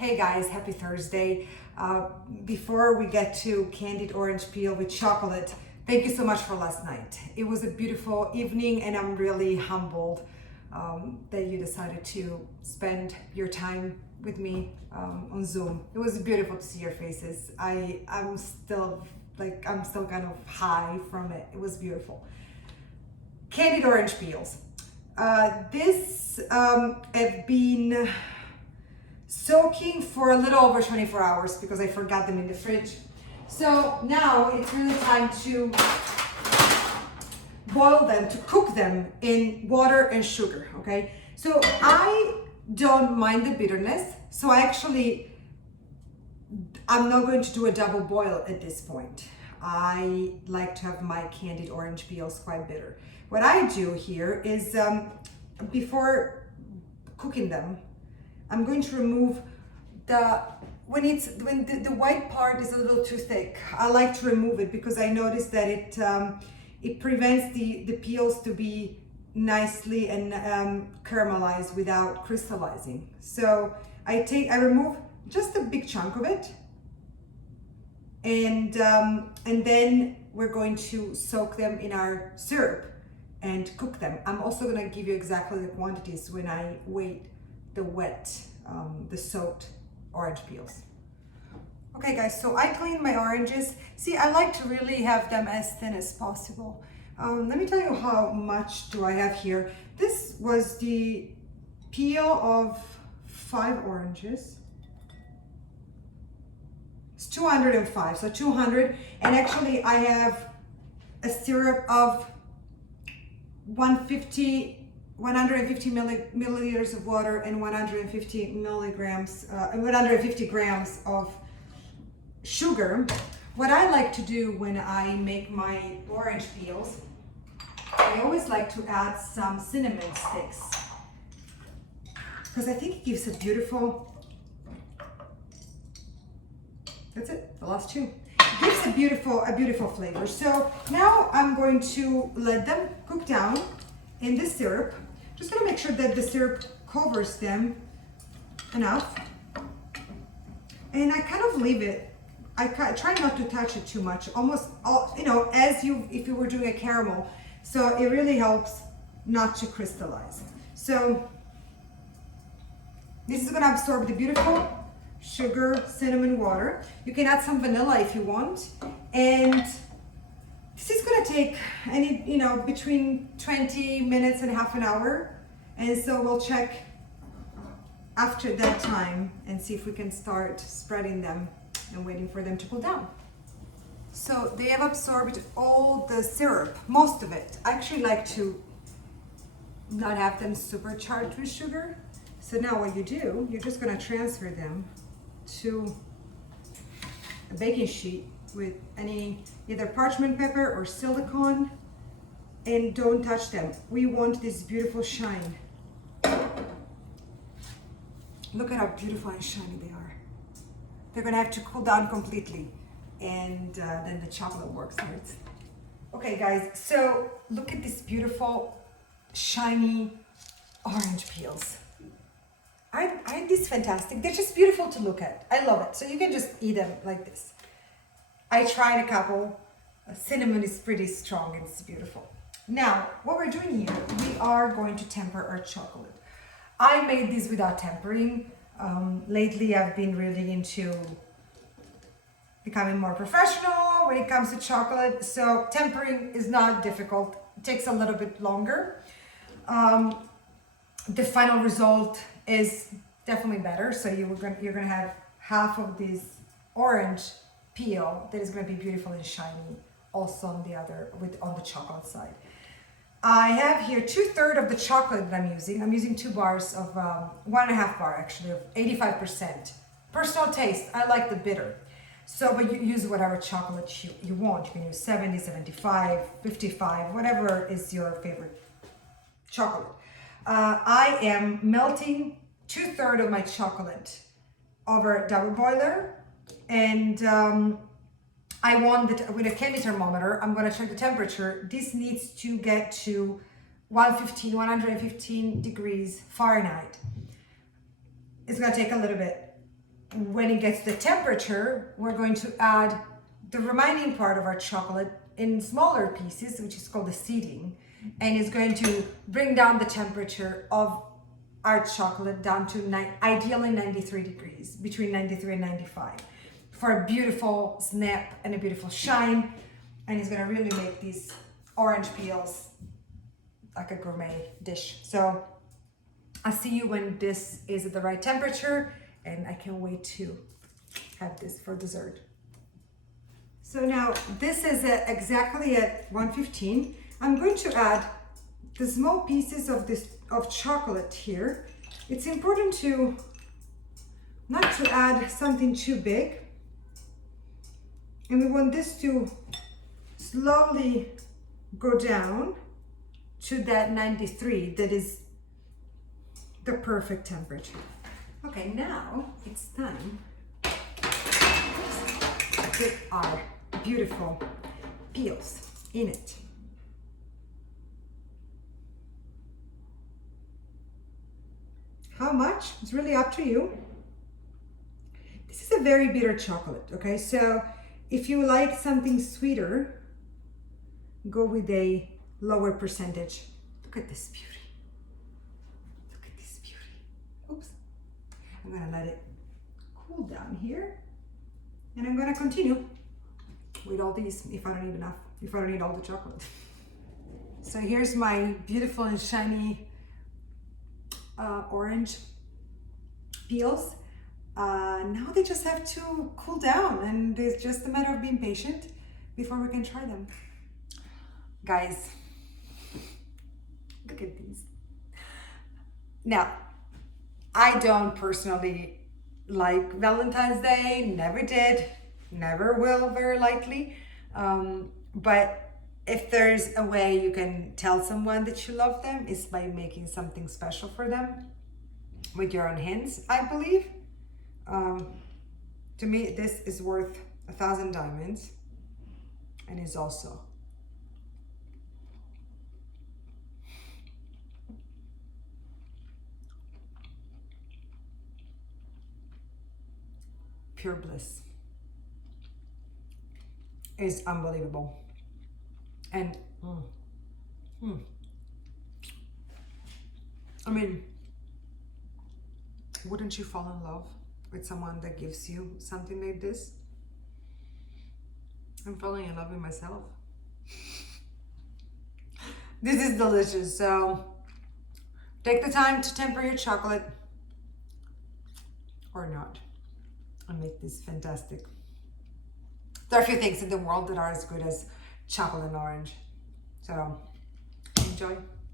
Hey guys, happy Thursday. Before we get to candied orange peel with chocolate, thank you so much for last night. It was a beautiful evening and I'm really humbled that you decided to spend your time with me on Zoom. It was beautiful to see your faces. I'm still kind of high from it. It was beautiful. Candied orange peels. This have been soaking for a little over 24 hours because I forgot them in the fridge. So now it's really time to boil them, to cook them in water and sugar, okay? So I don't mind the bitterness. So I'm not going to do a double boil at this point. I like to have my candied orange peels quite bitter. What I do here is before cooking them, I'm going to remove when the white part is a little too thick. I like to remove it because I noticed that it prevents the peels to be nicely and caramelized without crystallizing. So I remove just a big chunk of it, and then we're going to soak them in our syrup and cook them. I'm also going to give you exactly the quantities when I weigh the soaked orange peels. Okay guys, so I cleaned my oranges. See, I like to really have them as thin as possible. Let me tell you how much do I have here. This was the peel of 5 oranges. It's 205, so 200. And actually I have a syrup of 150 milliliters of water and 150 grams of sugar. What I like to do when I make my orange peels, I always like to add some cinnamon sticks because I think it gives a beautiful, that's it, the last two. It gives a beautiful flavor. So now I'm going to let them cook down in the syrup. Just gonna make sure that the syrup covers them enough. And I kind of leave it, I try not to touch it too much, almost, if you were doing a caramel. So it really helps not to crystallize. So this is gonna absorb the beautiful sugar, cinnamon water. You can add some vanilla if you want. And this is gonna take between 20 minutes and half an hour. And so we'll check after that time and see if we can start spreading them and waiting for them to cool down. So they have absorbed all the syrup, most of it. I actually like to not have them supercharged with sugar. So now what you do, you're just gonna transfer them to a baking sheet with either parchment paper or silicone, and don't touch them. We want this beautiful shine. Look at how beautiful and shiny they are. They're gonna have to cool down completely, and then the chocolate work starts. Okay guys, so look at this beautiful shiny orange peels. Aren't these fantastic? They're just beautiful to look at. I love it. So you can just eat them like this. I tried a couple. Cinnamon is pretty strong and it's beautiful. Now, what we're doing here, we are going to temper our chocolate. I made this without tempering. Lately, I've been really into becoming more professional when it comes to chocolate. So tempering is not difficult. It takes a little bit longer. The final result is definitely better. So you're gonna have half of this orange peel that is going to be beautiful and shiny also on the chocolate side. I have here 2/3 of the chocolate that I'm using. I'm using 2 bars of 1.5 bar actually of 85%. Personal taste, I like the bitter. So, but you use whatever chocolate you want. You can use 70, 75, 55, whatever is your favorite chocolate. I am melting 2/3 of my chocolate over a double boiler. And I want that with a candy thermometer, I'm going to check the temperature. This needs to get to 115 degrees Fahrenheit. It's going to take a little bit. when it gets the temperature, we're going to add the remaining part of our chocolate in smaller pieces, which is called the seeding, and it's going to bring down the temperature of our chocolate down to ideally 93 degrees, between 93 and 95, for a beautiful snap and a beautiful shine. And it's gonna really make these orange peels like a gourmet dish. So I'll see you when this is at the right temperature, and I can't wait to have this for dessert. So now this is exactly at 115. I'm going to add the small pieces of chocolate here. It's important to not to add something too big, and we want this to slowly go down to that 93 that is the perfect temperature. Okay, now it's time to put our beautiful peels in it. How much? It's really up to you. This is a very bitter chocolate, okay? So if you like something sweeter, go with a lower percentage. Look at this beauty. Look at this beauty. Oops. I'm gonna let it cool down here. And I'm gonna continue with all these if I don't need enough, if I don't need all the chocolate. So here's my beautiful and shiny orange peels. Now they just have to cool down, and it's just a matter of being patient before we can try them. Guys, look at these. Now, I don't personally like Valentine's Day, never did, never will, very likely. But if there's a way you can tell someone that you love them, it's by making something special for them with your own hands, I believe. To me, this is worth 1,000 diamonds, and is also pure bliss. Is unbelievable. And I mean, wouldn't you fall in love with someone that gives you something like this? I'm falling in love with myself. This is delicious. So take the time to temper your chocolate, or not, and make this fantastic. There are a few things in the world that are as good as chocolate and orange. So enjoy.